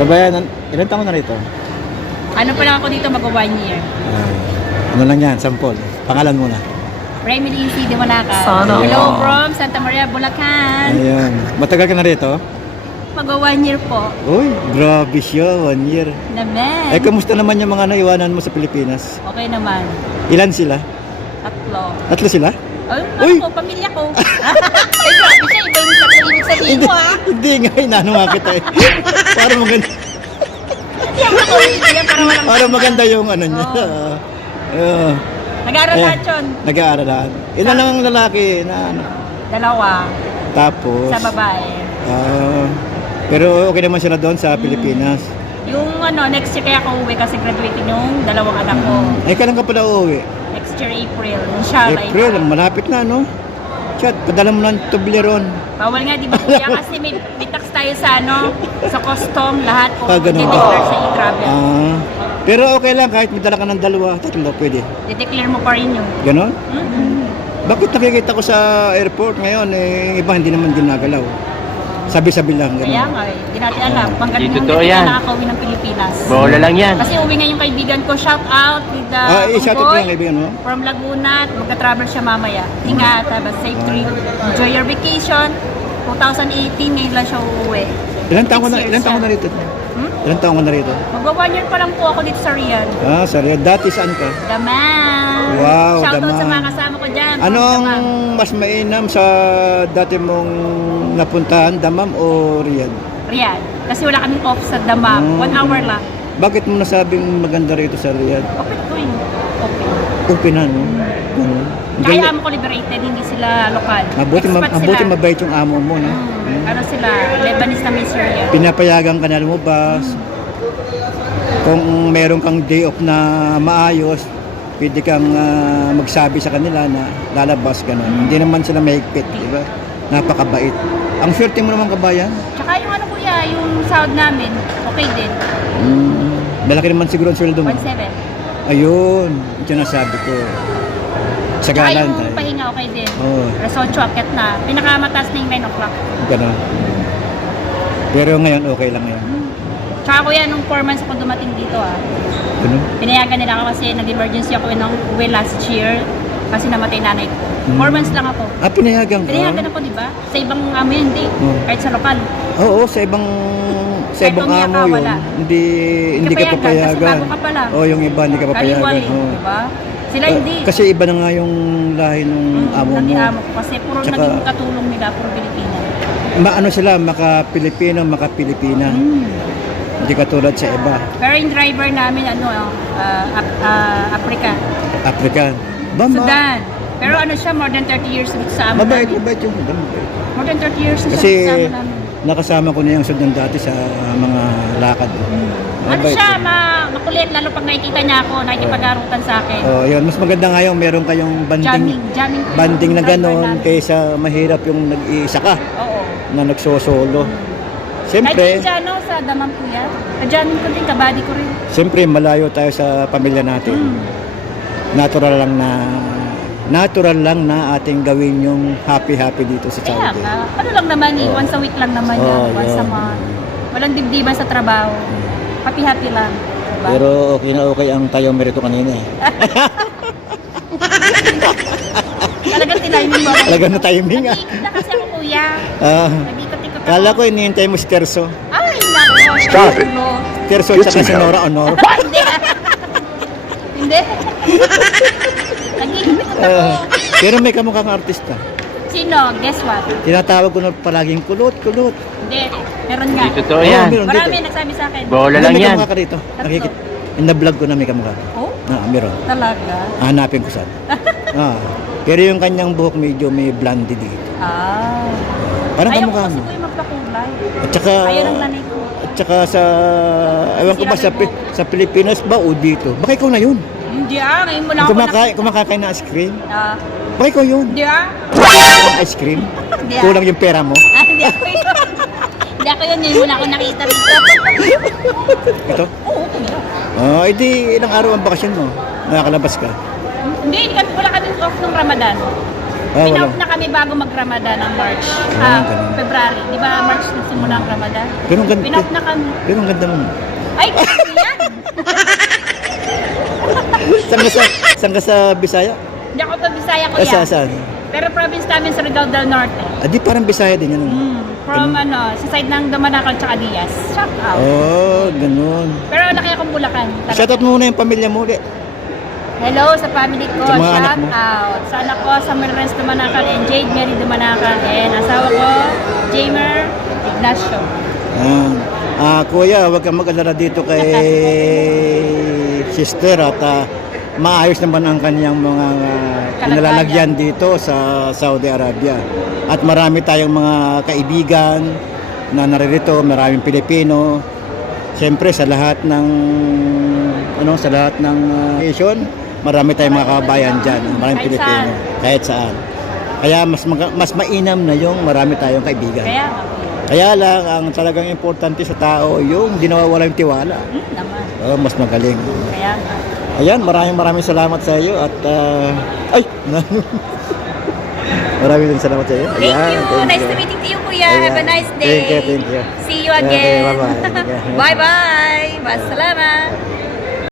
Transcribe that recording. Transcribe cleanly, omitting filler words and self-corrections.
Kabayan, ilan taon na rito? Ano pa lang ako dito, mag-1 year. Ano lang yan, sample. Pangalan muna. Remy Lindsay de Monaca. Sana. Hello from Santa Maria, Bulacan. Ayun. Matagal ka na rito? Mag-1 year po. Uy, grabe siya, 1 year. Naman. Kamusta naman yung mga naiwanan mo sa Pilipinas? Okay naman. Ilan sila? 3. Tatlo sila? Uy! Ako, pamilya ko. Ay, grabe siya. Iba yung ibig sabihin mo, ha? Hindi nga, inano nga kita eh. Para maganda, Yan ako, yan para walang... para maganda yung ano niya. Oo. Nag-aaral Eh, lahat yun. Nag-aaralan. Ilan lang ang lalaki na ano? 2. Tapos, Sa babae. pero okay naman sila doon sa Pilipinas. Yung next year kaya ako uwi kasi graduating yung 2 anak ko. Kailan ka pala uuwi? Next year, April. Inshallah. April, malapit na, no? Chat, padala mo ng Toblerone. Bawal nga, di ba kuya? Kasi may tax tayo sa sa custom, lahat po. Ganun. Dideclare sa e-travel. Pero okay lang, kahit may dala ka ng 2, 3, pwede. Dideclare mo pa rin yun. Ganon? Mm-hmm. Bakit nakikita ko sa airport ngayon, iba hindi naman ginagalaw. Sabi-sabi lang. Ganun. Kaya nga, hindi natin alam. Panggaling Dito hindi to yan. na nakakauwi ng Pilipinas. Bola lang yan. Kasi uwi nga yung kaibigan ko, shout out with the shout out lang kaibigan mo. from Laguna. Magka-travel siya mamaya. Ingat, have a safe trip. Enjoy your vacation. 2018, ngayon lang siya uuwi. Ilan taon Next year, ka na rito? Hmm? Ilan taon ka na rito? Magwa-1 year pa lang po ako dito sa Riyadh. Sorry. Dati saan ka? Daman. Wow, Shout out Daman. sa mga kasama ko dyan. Ano ang Daman. mas mainam sa dati mong napuntahan, Damam o Riyadh? Riyadh. Kasi wala kaming off sa Damam. 1 hour lang. Bakit mo nasabing maganda rito sa Riyadh? Open to yun. Open. Open na, no? Ganun. Kaya amo ko liberated, hindi sila lokal. Mabuti sila. mabait yung amo mo, no? Ano sila, Lebanese na Syria. Pinapayagan ka na lumabas. Kung meron kang day off na maayos, pwede kang magsabi sa kanila na lalabas ka Hindi naman sila mahigpit, di ba? Napakabait. Ang swerte mo naman, kabayan. Tsaka yung kuya, yung sahod namin, okay din. Malaki naman siguro ang sweldo mo. 1.7. Ayun, ito nasabi ko. Sa Tsaka galan yung tayo. pahinga, okay din. Oo. Resotcho, akit na. Pinakamataas na yung 9 o'clock. Ganun. Pero ngayon, okay lang ngayon. Tsaka kuya, nung 4 months ako dumating dito Ganun. pinayagan nila ako kasi nag-emergency ako nung uwi last year kasi namatay nanay ko. 4 months lang ako. Pinayagan ka? Pinayagan ako, di ba? Sa ibang amo yun, hindi. Kahit sa lokal. Oo, sa ibang Kahit amo umiyak ka, yun. wala. Hindi ka papayagan. Kasi bago ka pa lang. Yung iba hindi ka papayagan. Kaliwari, Oo. di ba? Sila hindi. Kasi iba na nga yung lahi ng amo mo. Naging amo ko kasi puro Tsaka- naging katulong nila, puro Pilipina. Ano sila, maka-Pilipino, maka-Pilipina. Hindi katulad sa iba. Pero yung driver namin, Africa. African. Sudan. Pero siya, more than 30 years dito sa amo Mabait, namin. mabait yung More than 30 years na Kasi siya sa amo namin. nakasama ko na yung Sudan dati sa mga lakad. Ano siya, makulit, lalo pag nakikita niya ako, nakikipag-arutan sa akin. Yun, mas maganda nga yung meron kayong Jamming. banding na driver gano'n namin. kaysa mahirap yung nag-iisa ka Oo. na nagsosolo. Kahit Siyempre, yung dyan, sa Damam Kuya, ka-jamming ko din, kabady ko rin. siyempre malayo tayo sa pamilya natin. Natural lang na ating gawin yung happy dito sa Kaya Saudi. nga, ano lang naman once a week lang naman yan, once a yun. month. Walang dibdiban sa trabaho. Happy lang. Diba? Pero okay ang tayo merito kanina eh. Talagang tiniming mo. Talagang na-timing ah. Nag-iikot na kasi ako kuya. Nag-ikot-ikot ako. Kala ko inihintay mo si Terso. Ay, nako. Stop it. Terso at saka si Nora Honor. Hindi. Hindi. Nag-iikot ako. Pero may kamukhang artista. Sino? Guess what? Tinatawag ko na palaging kulot. Hindi. Meron nga. Dito to yan. meron Marami dito. nagsabi sa akin. Bola lang May yan. kamukha ka rito. Nakikita. Na-vlog ko na may kamukha. Oh? Meron. Talaga? Hanapin ko saan. Pero yung kanyang buhok medyo may blondie dito. Parang Ayaw ko kamukha kasi mo. ko yung magpakulay. At saka, Ayaw ng nanay ko. sa, ewan ko ba, sa Pilipinas ba o dito? Baka ikaw na yun. Hindi ngayon mo lang ako Kumakain na ice cream. Ah, Baka ikaw yun. hindi Ang ice cream. Hindi Kulang yung pera mo. Hindi ako yun. Hindi ako yun. Ngayon mo na ako nakita rito. Ito? Oo, kuya. Edi ilang araw ang bakasyon mo? Nakakalabas ka? Hindi, wala kami off ng Ramadan. Ah, wala. Pinoff na kami bago mag-Ramadan ng March. Ganun. February. Di ba March nagsimula ang Ramadan? Pero ang ganda, Pinoff na kami. pero ang ganda mo. Ay, kasi yan! Saan ka sa Bisaya? Hindi ako to Bisaya ko Saan, yan. saan? Pero province namin sa Surigao del Norte. Di parang Bisaya din yan. From sa side ng Damanacan tsaka Diaz. Shout out. Oh, ganun. Pero laki akong Bulacan. talaga. Shoutout muna yung pamilya mo ulit. Hello sa family ko. Sa mga anak Shout mo. out. Sa anak ko, Samuel Renz Damanacan and Jade Mary Damanacan. And asawa ko, Jamer Ignacio. Kuya, huwag kang mag-alala dito kay sister at maayos naman ang kanyang mga nilalagyan dito sa Saudi Arabia. At marami tayong mga kaibigan na naririto, maraming Pilipino. Siyempre sa lahat ng nation, marami tayong mga kababayan diyan, maraming Kahit Pilipino, kahit saan. Kaya mas mainam na yung marami tayong kaibigan. Kaya lang, ang talagang importante sa tao, yung di nawawala yung tiwala. Naman. Mas magaling. Kaya Ayan, maraming salamat sa iyo at ay! maraming salamat sa iyo. Thank Ayan, you. thank Nice you. to meeting you, Kuya. Ayan. Have a nice day. Thank you. See you Okay, again. bye-bye. Okay. Bye-bye. Masalama.